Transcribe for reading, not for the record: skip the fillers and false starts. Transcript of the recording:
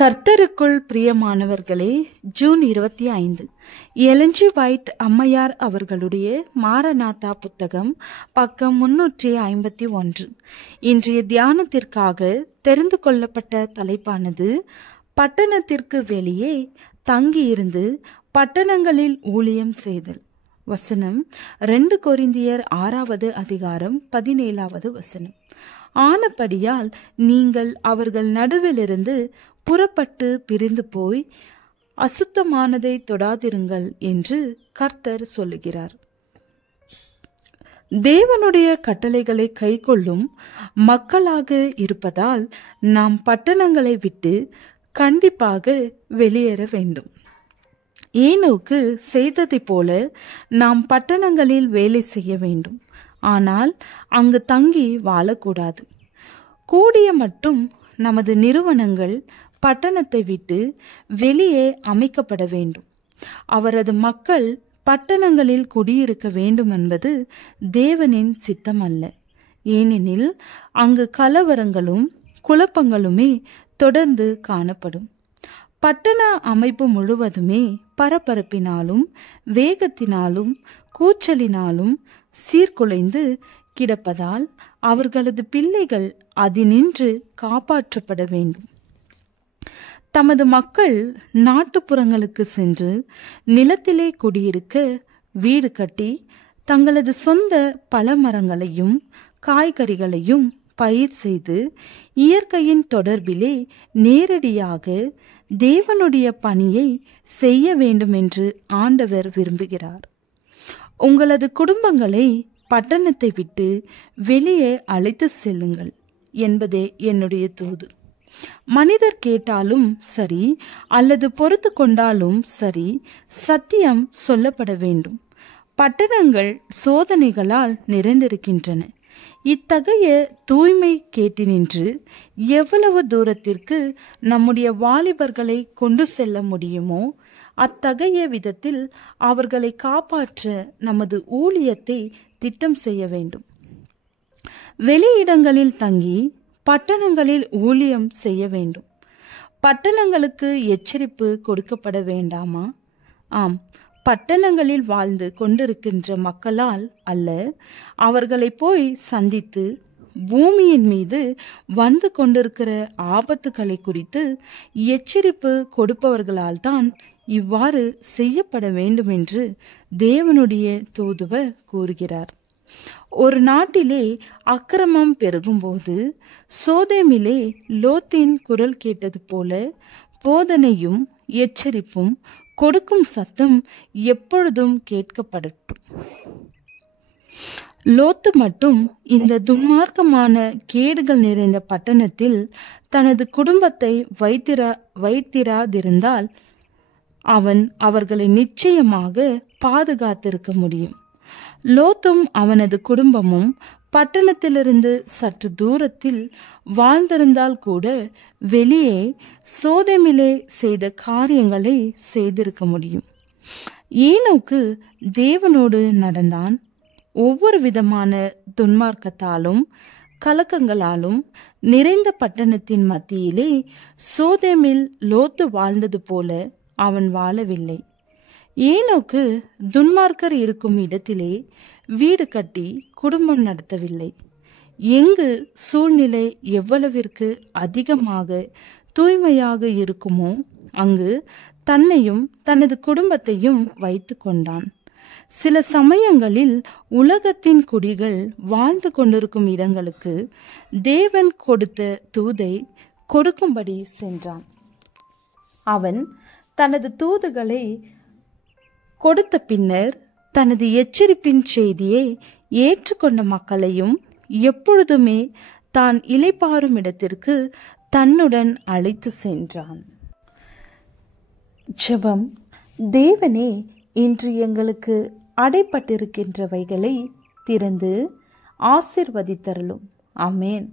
கர்த்தருக்குள் பிரியமானவர்களே, June 25 Ellen G white அம்மையார் அவர்களுடைய மாரநாதா புத்தகம், பக்கம் 351. இன்றைய தியானத்திற்காக தெரிந்து கொள்ளப்பட்ட தலைப்பானது பட்டணத்திற்கு வெளியே தங்கியிருந்து பட்டணங்களில் ஊழியம் செய்தல். வசனம் 2 கொரிந்தியர் 6வது அதிகாரம் 17வது வசனம். ஆனபடியால் நீங்கள் அவர்கள் நடுவிலிருந்து புறப்பட்டு பிரிந்து போய் அசுத்தமானதை தொடாதிருங்கள் என்று கர்த்தர் சொல்லுகிறார். தேவனுடைய கட்டளைகளை கைக்கொள்ளும் மக்களாக இருப்பதால் நாம் பட்டணங்களை விட்டு கண்டிப்பாக வெளியேற வேண்டும். ஏனோக்கு செய்ததை போல நாம் பட்டணங்களில் வேலை செய்ய வேண்டும். ஆனால் அங்கு தங்கி வாழக்கூடாது. கூடிய மட்டும் நமது நிறுவனங்கள் பட்டணத்தை விட்டு வெளியே அமைக்கப்பட வேண்டும். அவரது மக்கள் பட்டணங்களில் குடியிருக்க வேண்டும் என்பது தேவனின் சித்தம் அல்ல. ஏனெனில் அங்கு கலவரங்களும் குழப்பங்களுமே தொடர்ந்து காணப்படும். பட்டண அமைப்பு முழுவதுமே பரபரப்பினாலும் வேகத்தினாலும் கூச்சலினாலும் சீர்குலைந்து கிடப்பதால் அவர்களது பிள்ளைகள் அதினின்று காப்பாற்றப்பட வேண்டும். தமது மக்கள் நாட்டுப்புறங்களுக்கு சென்று நிலத்திலே குடியிருக்க வீடு கட்டி தங்களது சொந்த பழமரங்களையும் காய்கறிகளையும் பயிர் செய்து இயற்கையின் தொடர்பிலே நேரடியாக தேவனுடைய பணியை செய்ய வேண்டும் என்று ஆண்டவர் விரும்புகிறார். உங்களது குடும்பங்களை பட்டணத்தை விட்டு வெளியே அழைத்து செல்லுங்கள் என்பதே என்னுடைய தூது. மனிதர் கேட்டாலும் சரி அல்லது பொறுத்து கொண்டாலும் சரி, சத்தியம் சொல்லப்பட வேண்டும். பட்டணங்கள் சோதனைகளால் நிறைந்திருக்கின்றன. இத்தகைய தூய்மை கேட்டினின்று எவ்வளவு தூரத்திற்கு நம்முடைய வாலிபர்களை கொண்டு செல்ல முடியுமோ அத்தகைய விதத்தில் அவர்களை காப்பாற்ற நமது ஊழியத்தை திட்டம் செய்ய வேண்டும். வெளியிடங்களில் தங்கி பட்டணங்களில் ஊழியம் செய்ய வேண்டும். பட்டணங்களுக்கு எச்சரிப்பு கொடுக்கப்பட வேண்டாமா? ஆம், பட்டணங்களில் வாழ்ந்து கொண்டிருக்கின்ற மக்களால் அல்ல, அவர்களை போய் சந்தித்து பூமியின் மீது வந்து கொண்டிருக்கிற ஆபத்துக்களை குறித்து எச்சரிப்பு கொடுப்பவர்களால் தான் இவ்வாறு செய்யப்பட வேண்டும் என்று தேவனுடைய தூதுவர் கூறுகிறார். ஒரு நாட்டிலே அக்கிரமம் பெருகும்போது சோதேமிலே லோத்தின் குரல் கேட்டது போல போதனையும் எச்சரிப்பும் கொடுக்கும் சத்தம் எப்பொழுதும் கேட்கப்படட்டும். லோத்து மட்டும் இந்த துன்மார்க்கமான கேடுகள் நிறைந்த பட்டணத்தில் தனது குடும்பத்தை வைத்திராதிருந்தால் அவன் அவர்களை நிச்சயமாக பாதுகாத்திருக்க முடியும். லோத்தும் அவனது குடும்பமும் பட்டணத்திலிருந்து சற்று தூரத்தில் வாழ்ந்திருந்தால் கூட வெளியே சோதேமிலே செய்த காரியங்களை செய்திருக்க முடியும். ஏனோக்கு தேவனோடு நடந்தான். ஒவ்வொரு விதமான துன்மார்க்கத்தாலும் கலக்கங்களாலும் நிறைந்த பட்டணத்தின் மத்தியிலே சோதேமில் லோத்து வாழ்ந்தது போல அவன் வாழவில்லை. ஏனோக்கு துன்மார்க்கர் இருக்கும் இடத்திலே வீடு கட்டி குடும்பம் நடத்தவில்லை. எங்கு சூழ்நிலை எவ்வளவிற்கு அதிகமாக தூய்மையாக இருக்குமோ அங்கு தன்னையும் தனது குடும்பத்தையும் வைத்து கொண்டான். சில சமயங்களில் உலகத்தின் குடிகள் வாழ்ந்து கொண்டிருக்கும் இடங்களுக்கு தேவன் கொடுத்த தூதை கொடுக்கும்படி சென்றான். அவன் தனது தூதுகளை கொடுத்த பின்னர் தனது எச்சரிப்பின் செய்தியை ஏற்றுக்கொண்ட மக்களையும் எப்பொழுதுமே தான் இளைப்பாறும் இடத்திற்கு தன்னுடன் அழைத்து சென்றான். ஜெபம். தேவனே, இன்று எங்களுக்கு அடைப்பட்டிருக்கின்றவைகளை திறந்து ஆசீர்வதித்தருளும். ஆமென்.